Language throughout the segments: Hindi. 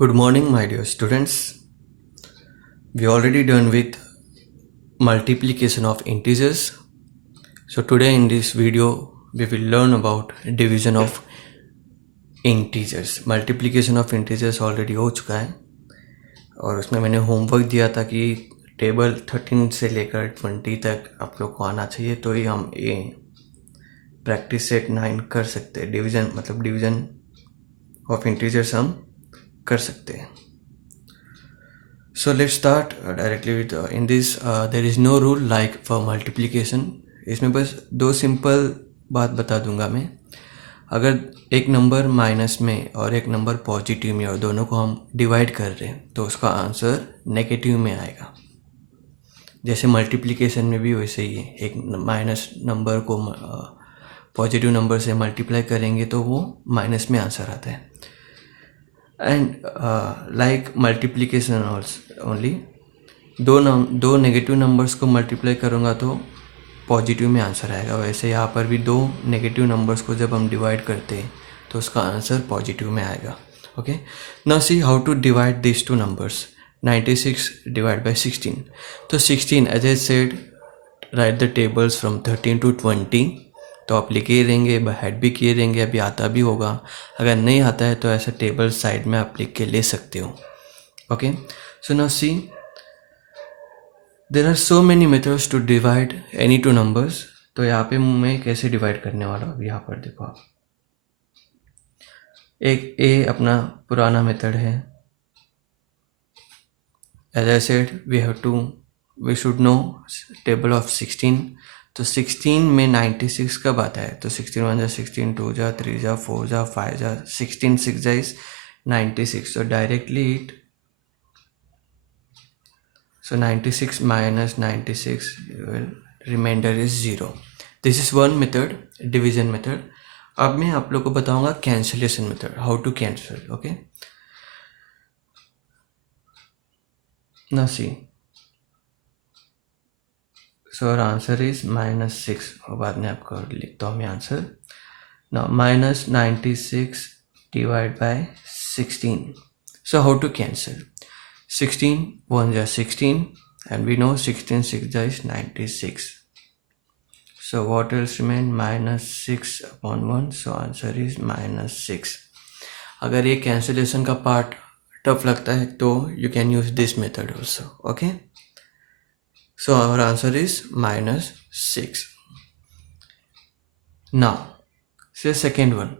Good morning, my dear students. We already done with multiplication of integers. So today in this video, we will learn about division of integers. Multiplication of integers already हो चुका है और उसमें मैंने होमवर्क दिया था कि टेबल 13 से लेकर 20 तक आप लोग को आना चाहिए, तो ही हम ये प्रैक्टिस सेट 9 कर सकते हैं. डिवीजन ऑफ इंटीजर्स हम कर सकते हैं. So let's start directly with in this there is no rule like for multiplication. इसमें बस दो सिंपल बात बता दूंगा मैं. अगर एक नंबर माइनस में और एक नंबर पॉजिटिव में और दोनों को हम डिवाइड कर रहे हैं तो उसका आंसर नेगेटिव में आएगा. जैसे मल्टीप्लिकेशन में भी वैसे ही है. एक माइनस नंबर को पॉजिटिव नंबर से मल्टीप्लाई करेंगे तो वो माइनस में आंसर आता है. एंड लाइक मल्टीप्लिकेशन ओनली दो नेगेटिव नंबर्स को मल्टीप्लाई करूँगा तो पॉजिटिव में आंसर आएगा. वैसे यहाँ पर भी दो नेगेटिव नंबर्स को जब हम डिवाइड करते हैं तो उसका आंसर पॉजिटिव में आएगा. Okay, now see how to divide this two numbers. 96 divide by 16. तो 16 as I said right the tables from 13 to 20. तो आप लिखे ही रहेंगे, हेड भी किए रहेंगे, अभी आता भी होगा. अगर नहीं आता है तो ऐसा टेबल साइड में आप लिख के ले सकते हो. Okay, so now see there are so many methods to divide any two numbers. तो यहाँ पे मैं कैसे डिवाइड करने वाला हूँ, यहाँ पर देखो आप. एक ए अपना पुराना मेथड है. As I said we should know table of 16. तो 16 में 96 कब आता है? तो 16 1 जा 16, 2 जा 3 जा 4 जा 5 जा 16, 6 जा is 96. So directly it 96 minus 96 remainder is 0. This is one method, division method. अब मैं आप लोग को बताऊंगा cancellation method, how to cancel. Okay, now see. So our answer is -6. और बाद में आपको लिखता हूँ मैं answer. Now minus 96 divided by 16. So how to cancel? 16 1 ja 16 and we know 16 6 ja is 96. So what else remain? -6 upon 1. So answer is -6. अगर ये कैंसिलेशन का पार्ट टफ लगता है तो you can use this method also. Okay. So our answer is -6. Now, say second one.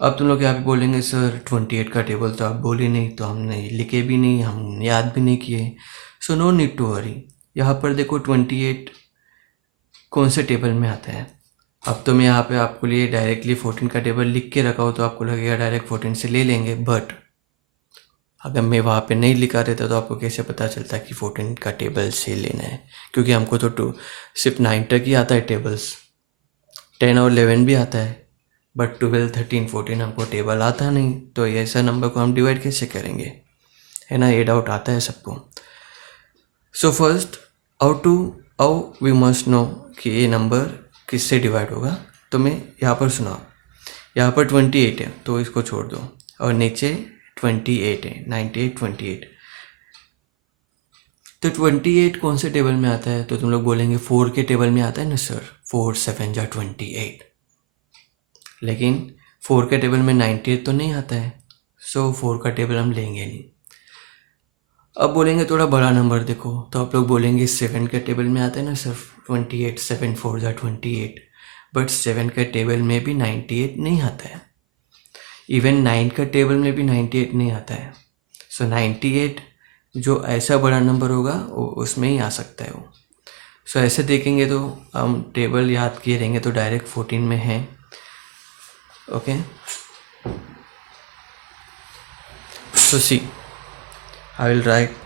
अब तुम लोग यहाँ पे बोलेंगे सर 28 का टेबल तो आप बोले नहीं, तो हमने लिखे भी नहीं, हम याद भी नहीं किए. So no need to worry. यहाँ पर देखो 28 कौन से टेबल में आता है. अब तो मैं यहाँ पे आपको लिए डायरेक्टली 14 का टेबल लिख के रखा हो तो आपको लगेगा डायरेक्ट 14 से ले लेंगे. बट अगर मैं वहाँ पे नहीं लिखा रहता तो आपको कैसे पता चलता कि 14 का टेबल से लेना है? क्योंकि हमको तो सिर्फ 9 तक ही आता है टेबल्स. 10 और 11 भी आता है, बट 12 13 14 हमको टेबल आता नहीं. तो ऐसा नंबर को हम डिवाइड कैसे करेंगे, है ना? ये डाउट आता है सबको. So first how we must know कि ये नंबर किससे डिवाइड होगा. तो मैं यहाँ पर सुना, यहाँ पर 28 है तो इसको छोड़ दो, और नीचे 28 है, 98 28. तो 28 कौन से टेबल में आता है? तो तुम लोग बोलेंगे 4 के टेबल में आता है ना सर. 4 7 जा 28. लेकिन 4 के टेबल में 98 तो नहीं आता है. सो 4 का टेबल हम लेंगे नहीं. अब बोलेंगे थोड़ा बड़ा नंबर देखो, तो आप लोग बोलेंगे 7 के टेबल में आता है ना सर 28. 7 4 जा 28. बट 7 के टेबल में भी 98 नहीं आता है. इवन 9 का टेबल में भी 98 नहीं आता है. सो 98 जो ऐसा बड़ा नंबर होगा वो उसमें ही आ सकता है वो. सो ऐसे देखेंगे तो हम टेबल याद किए रहेंगे तो डायरेक्ट 14 में है. Okay, so see I will write,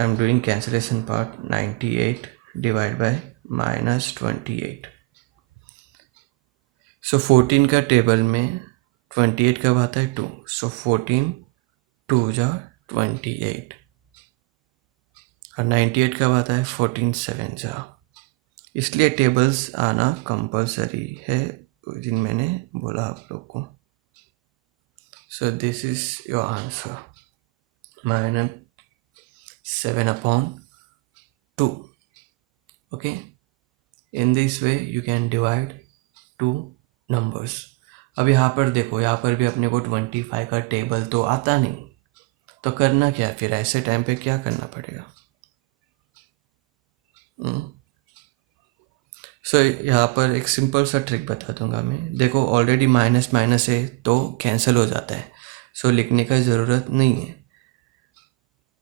I am doing cancellation part. 98 divide by -28. सो 14 का टेबल में 28 कब आता है? 2. सो 14 2 जा 28. और 98 कब आता है? 14 7 जा. इसलिए टेबल्स आना कंपलसरी है, जिन मैंने बोला आप लोग को. So this is your answer. minus 7/2. Okay, in this way you can divide two numbers. अब यहाँ पर देखो, यहाँ पर भी अपने को 25 का टेबल तो आता नहीं, तो करना क्या फिर ऐसे टाइम पे क्या करना पड़ेगा? यहाँ पर एक सिंपल सा ट्रिक बता दूंगा मैं। देखो ऑलरेडी माइनस माइनस है तो कैंसिल हो जाता है, लिखने का ज़रूरत नहीं है,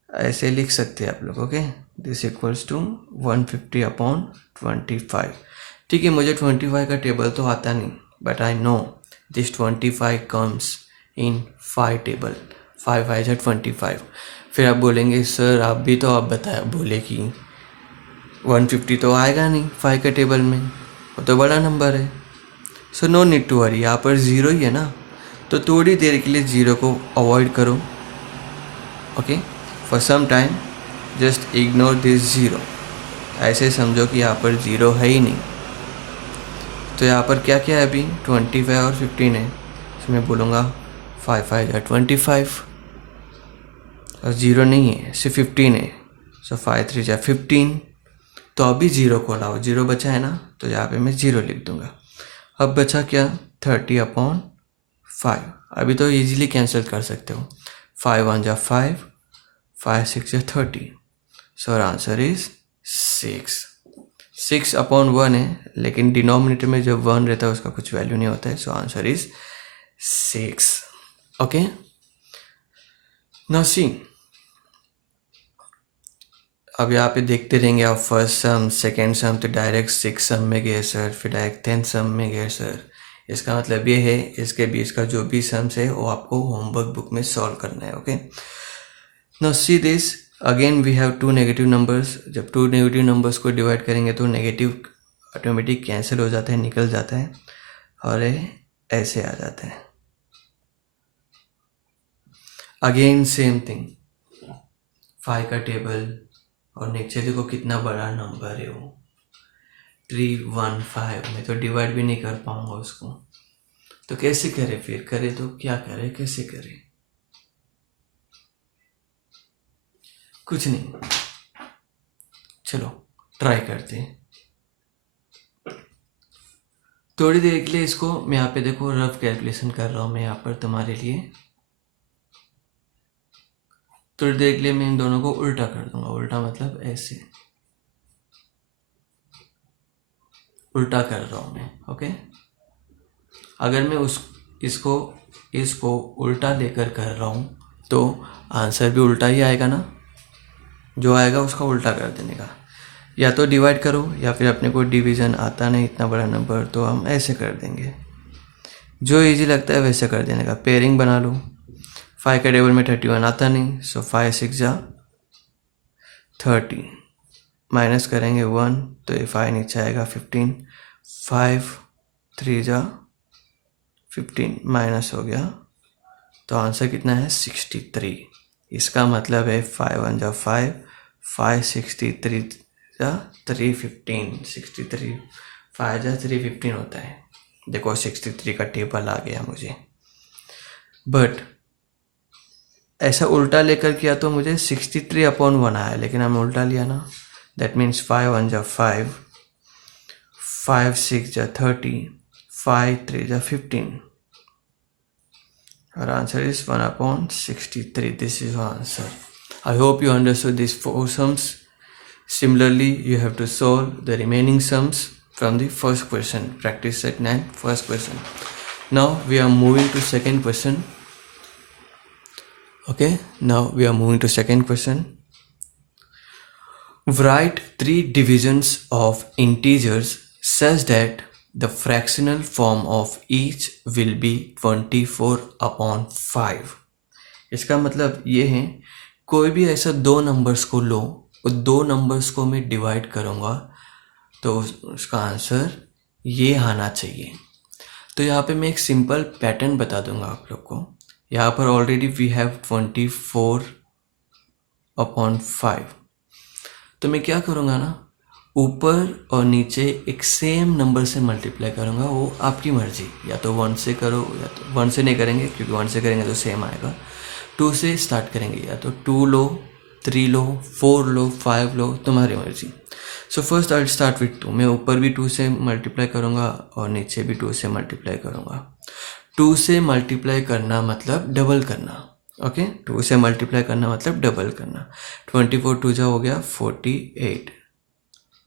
ऐसे लिख सकते हैं आप लोग। Okay, this equals to 150/25। ठीक है, मुझे 25 का टेबल तो आता नहीं, but I know this 25 comes in 5 table. 5 5 है 25। फिर आप बोलेंगे सर आप भी तो आप बताया बोले कि 150 तो आएगा नहीं 5 के टेबल में, वो तो बड़ा नंबर है। नो नीड टू वरी, यहाँ पर ज़ीरो ही है ना, तो थोड़ी देर के लिए ज़ीरो को अवॉइड करो। Okay, for some time just ignore this zero, ऐसे समझो कि यहाँ पर ज़ीरो है ही नहीं। तो यहाँ पर क्या क्या है अभी? 25 और 15 है, इसमें बोलूँगा 5 5 या 25, और ज़ीरो नहीं है, सिर्फ 15 है, 5 3 या 15। तो अभी ज़ीरो को लाओ, ज़ीरो बचा है ना, तो यहाँ पे मैं ज़ीरो लिख दूँगा। अब बचा क्या? 30/5। अभी तो इजीली कैंसिल कर सकते हो, 5 1 जा 5, 5 6 जा 30। So answer is 6। 6/1 है, लेकिन डिनोमिनेटर में जब 1 रहता है उसका कुछ वैल्यू नहीं होता है, so answer is 6। Okay, now सी, अब यहाँ पे देखते रहेंगे आप, फर्स्ट सम सेकेंड सम तो डायरेक्ट 6 सम में गए सर, फिर डायरेक्ट 10 सम में गए सर। इसका मतलब ये है इसके बीच का जो भी सम्स है वो आपको होमवर्क बुक में सॉल्व करना है। Okay, now see this again, we have 2 negative numbers. जब 2 नेगेटिव नंबर्स को डिवाइड करेंगे तो नेगेटिव ऑटोमेटिक कैंसिल हो जाता है, निकल जाता है, और ऐसे आ जाता है। अगेन सेम थिंग, 5 का टेबल, और नीचे देखो कितना बड़ा नंबर है वो 315। मैं तो डिवाइड भी नहीं कर पाऊंगा उसको, तो कैसे करें? फिर करें तो क्या करें, कैसे करें? कुछ नहीं, चलो ट्राई करते हैं। थोड़ी देर के लिए इसको मैं यहाँ पे देखो रफ कैलकुलेशन कर रहा हूँ मैं यहाँ पर तुम्हारे लिए। थोड़ी देर के लिए मैं इन दोनों को उल्टा कर दूंगा। उल्टा मतलब ऐसे उल्टा कर रहा हूँ मैं। ओके, अगर मैं इसको उल्टा लेकर कर रहा हूँ तो आंसर भी उल्टा ही आएगा ना, जो आएगा उसका उल्टा कर देने का। या तो डिवाइड करो, या फिर अपने को डिवीज़न आता नहीं इतना बड़ा नंबर तो हम ऐसे कर देंगे, जो इजी लगता है वैसे कर देने का। पेयरिंग बना लो, 5 के टेबल में 31 आता नहीं, सो 5 6 जा 30, माइनस करेंगे 1 तो ये 5 नीचे आएगा 15, 5 3 जा 15 माइनस हो गया, तो आंसर कितना है? 63। इसका मतलब है 5 1 जा 5, 5 63 जा 315, 63 5 जा 315 होता है। देखो 63 का टेबल आ गया मुझे, बट ऐसा उल्टा लेकर किया तो मुझे 63/1 आया, लेकिन हमने उल्टा लिया ना, दैट मीन्स 5 1 जा 5, 5 6 जा 30, 5 3 जा 15, our answer is 1/63. This is our answer. I hope you understood these 4 sums. Similarly, you have to solve the remaining sums from the first question. Practice set 9, first question. Now we are moving to second question. Okay, now we are moving to second question. Write 3 divisions of integers such that the fractional form of each will be 24/5. इसका मतलब ये है, कोई भी ऐसा 2 नंबर्स को लो और 2 नंबर्स को मैं डिवाइड करूँगा तो उसका आंसर ये आना चाहिए। तो यहाँ पे मैं एक सिंपल पैटर्न बता दूंगा आप लोग को। यहाँ पर ऑलरेडी वी हैव 24/5, तो मैं क्या करूँगा ना, ऊपर और नीचे एक सेम नंबर से मल्टीप्लाई करूँगा। वो आपकी मर्जी, या तो 1 से करो या तो 1 से नहीं करेंगे, क्योंकि 1 से करेंगे तो सेम आएगा। 2 से स्टार्ट करेंगे, या तो 2 लो, 3 लो, 4 लो, 5 लो, तुम्हारी मर्जी। So first I will start with 2। मैं ऊपर भी 2 से मल्टीप्लाई करूँगा और नीचे भी 2 से मल्टीप्लाई करूँगा। 2 से मल्टीप्लाई करना मतलब डबल करना, ओके। 2 से मल्टीप्लाई करना मतलब डबल करना। 24 2 जा हो गया 48,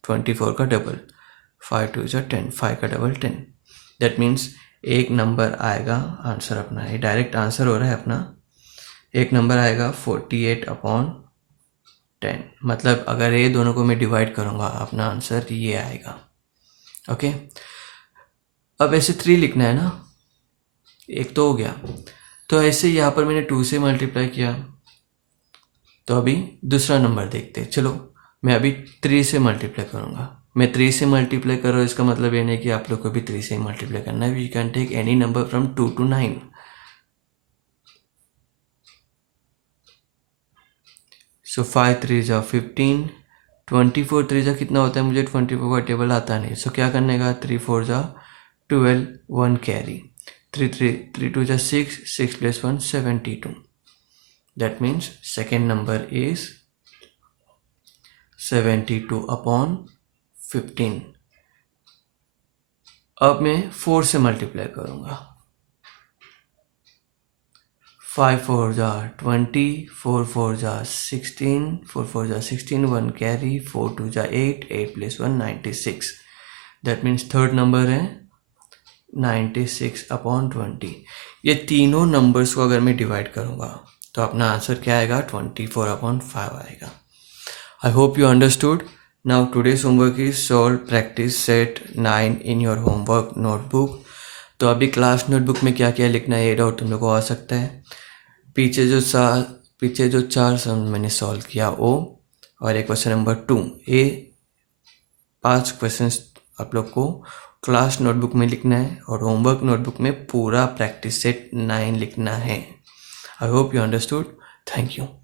24 का डबल, 5 2 जा 10, 5 का डबल 10। दैट मीन्स एक नंबर आएगा, आंसर अपना ये डायरेक्ट आंसर हो रहा है अपना, एक नंबर आएगा 48/10। मतलब अगर ये दोनों को मैं डिवाइड करूँगा अपना आंसर ये आएगा, ओके। अब ऐसे 3 लिखना है ना, एक तो हो गया। तो ऐसे यहाँ पर मैंने 2 से मल्टीप्लाई किया, तो अभी दूसरा नंबर देखते हैं। चलो मैं अभी 3 से मल्टीप्लाई करूँगा। मैं 3 से मल्टीप्लाई कर रहा हूँ, इसका मतलब ये नहीं कि आप लोग को भी 3 से ही मल्टीप्लाई करना है। We can take any number from 2 to 9। So 5 3 जा 15, 24 3 जा कितना होता है, मुझे 24 का टेबल आता नहीं। सो क्या करने का, 3 4 जा 12, 1 कैरी, 3 2 जा 6, 6 + 1 72। That means second number is 72/15। अब मैं 4 से मल्टीप्लाई करूँगा। 5 4 जा 20, 4 4 जा 16, 4 4 जा 16, 1 कैरी, 4 2 जा 8, 8 + 1 96। That means थर्ड नंबर है 96/20। ये तीनों नंबर्स को अगर मैं डिवाइड करूँगा तो अपना आंसर क्या आएगा, 24/5 आएगा। I hope you understood. Now today's homework is solve practice set 9 in your homework notebook. तो अभी क्लास नोटबुक में क्या क्या लिखना है ये डाउट तुम लोग को आ सकता है। पीछे जो 4 सम मैंने सॉल्व किया वो, और एक क्वेश्चन नंबर 2, ये 5 क्वेश्चंस आप लोग को क्लास नोटबुक में लिखना है, और होमवर्क नोटबुक में पूरा प्रैक्टिस सेट 9 लिखना है। I hope you understood. Thank you.